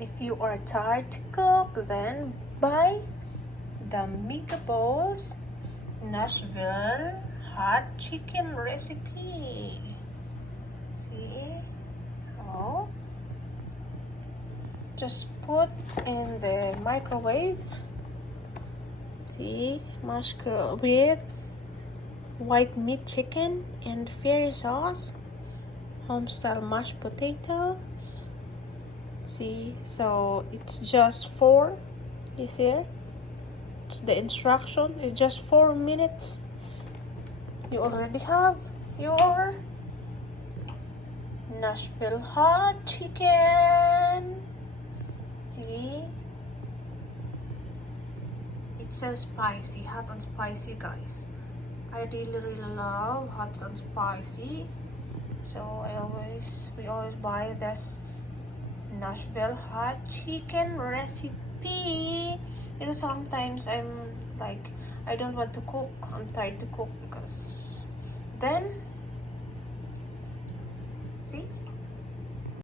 If you are tired to cook, then buy the Meatballs Nashville hot chicken recipe. See? Oh. Just put in the microwave. See? With white meat chicken and fairy sauce. Homestyle mashed potatoes. See? So it's just 4. You see here? The instruction is just 4 minutes. You already have your Nashville hot chicken. See? It's so spicy, hot and spicy, guys. I really love hot and spicy. So we always buy this Nashville hot chicken recipe. Because sometimes I'm like, I don't want to cook. I'm tired to cook because then